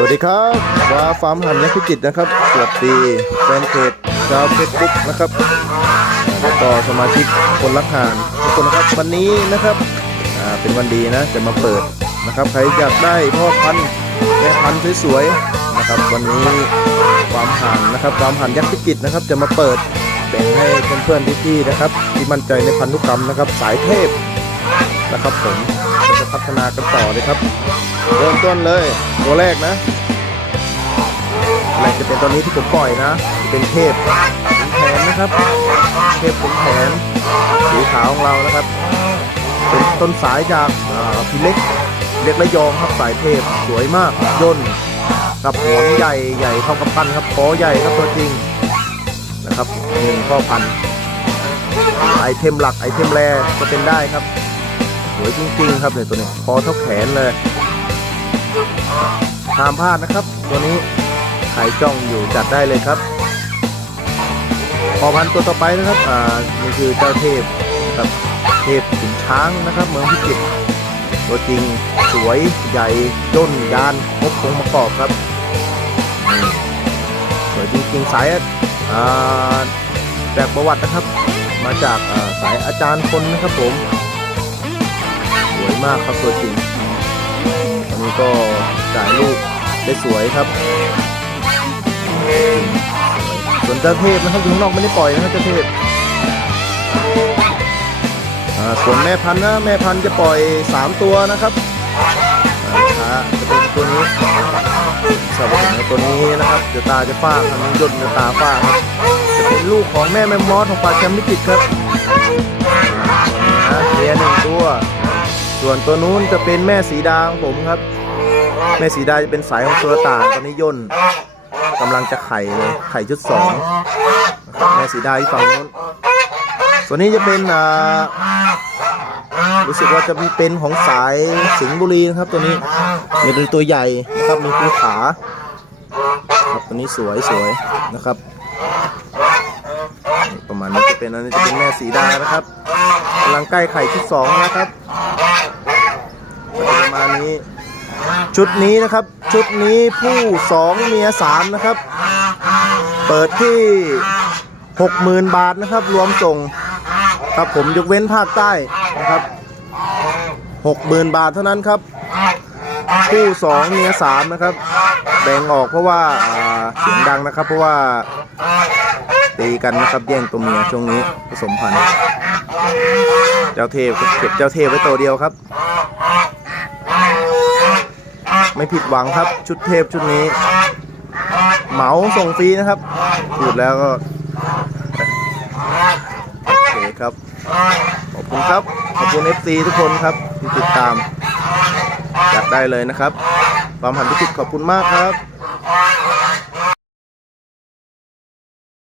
สวัสดีครับว้าฟาร์มหันยักษ์พิจิตนะครับ สวัสดีแฟนเพจชาวเฟซบุ๊กนะครับแล้วก็สมาชิกคนรักห่านทุกคนนะครับวันนี้นะครับอ่าเป็นวันดีนะจะมาเปิดนะครับใครอยากได้พ่อพันธุ์แม่พันธุ์สวยๆนะครับวันนี้ฟาร์มห่นนะครับฟาร์มห่นยักษ์พิจิตนะครับ จะมาเปิดแบ่งให้เพื่อนๆพี่ๆนะครับ ที่มั่นใจในพันธุกรรมนะครับ สายเทพนะครับผม ก็จะพัฒนากันต่อเลยครับ เริ่มต้นเลย ตัวแรกนะแรกจะเป็นตัวนี้ที่ผมปล่อยนะ เป็นเทพขุนแผนนะครับ เทพขุนแผนสีขาวของเรานะครับ เป็นต้นสายจากพี่เล็กเล็กระยองครับสายเทพสวยมากย่นกับหัวใหญ่ใหญ่เท่ากับปั้นครับคอใหญ่ครับตัวจริงนะครับหนึ่งพ่อพันไอเทมหลักไอเทมแรก็เป็นได้ครับ วยจริงๆครับเนี่ยตัวนี้คอเท่าแขนเลยห้ามพลาดนะครับ ตัวนี้ใครจ้องอยู่จัดได้เลยครับพอพันตัวต่อไปนะครับอ่านี่คือเจ้าเทพครับเทพขุนช้างนะครับ เมืองพิจิตรตัวจริงสวยใหญ่ย่นยานครบองค์ประกอบครับสวยจริงๆสายอ่าแบบประวัตินะครับ มาจากสายอาจารย์คนนะครับผม มากครับตัวจริงอันนี้ก็จ่ายลูกได้สวยครับ ส่วนเจ้าเทพนะครับอยู่ข้างนอกไม่ได้ปล่อยนะครับเจ้าเทพส่วนแม่พันธุ์นะแม่พันธุ์จะปล่อย 3 ตัวนะครับขาจะเป็นตัวนี้สำหรับตัวนี้นะครับเดี๋ยวตาจะฟ้าครับนี้ยนต์เดี๋ยวตาฟ้าครับจะเป็นลูกของแม่แมมมอสของปลาแชมป์มิจิตครับอ่าตัวนี้นะเมียหนึ่งตัว ส่วนตัวนู้นจะเป็นแม่สีดาของผมครับ แม่สีดาจะเป็นสายของตัวต่างตอนนี้ย่นกำลังจะไข่เลยไข่ชุดสองแม่สีดาที่ฝั่งนู้นส่วนนี้จะเป็นอ่ารู้สึกว่าจะมีเป็นของสายสิงห์บุรีนะครับตัวนี้มีเป็นตัวใหญ่นะครับมีคู่ขาครับตัวนี้สวยสวยนะครับ ประมาณนี้จะเป็นอันนี้จะเป็นแม่สีดานะครับกำลังใกล้ไข่ชุดสองนะครับ ประมาณนี้ ชุดนี้นะครับ ชุดนี้ผู้สองเมียสามนะครับ เปิดที่หกหมื่นบาทนะครับ รวมส่ง ครับผมยกเว้นภาคใต้นะครับหกหมื่นบาทเท่านั้นครับผู้สองเมียสามนะครับแบ่งออกเพราะว่าอ่าเสียงดังนะครับ เพราะว่าตีกันนะครับแย่งตัวเมียช่วงนี้ผสมพันธุ์เจ้าเทพเก็บเจ้าเทพไว้ตัวเดียวครับ ไม่ผิดหวังครับ ชุดเทพชุดนี้ เหมาส่งฟรีนะครับพูดแล้วก็โอเคครับ ขอบคุณครับ ขอบคุณ FC ทุกคนครับที่ติดตามจัดได้เลยนะครับ ความหันพิจิตขอบคุณมากครับ